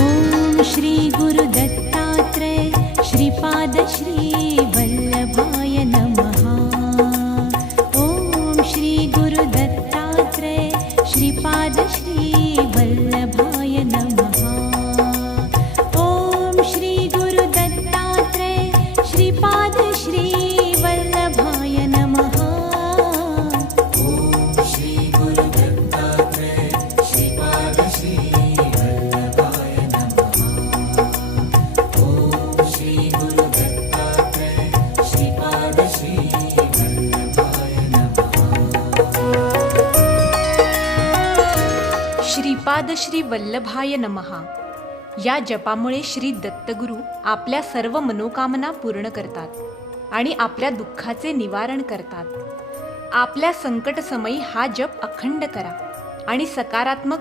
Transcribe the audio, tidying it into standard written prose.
ओम श्री गुरु दत्तात्रेय श्रीपाद श्री वल्लभाय नमः। ओम श्री गुरु दत्तात्रेय श्रीपाद श्री वल्लभाय नमः। ओम श्री गुरु दत्तात्रेय श्रीपाद श्री वल्लभाय नमः। ओम श्री गुरु दत्तात्रेय श्रीपाद श्री वल्लभाय नमः। ओम श्री गुरु दत्तात्रेय श्रीपाद श्री वल्लभाय नमः। श्रीपाद श्री वल्लभाय नमः या जपामुळे श्री दत्तगुरू आपल्या सर्व मनोकामना पूर्ण करतात आणि आपल्या दुःखाचे निवारण करतात। आपल्या संकटसमयी हा जप अखंड करा आणि सकारात्मक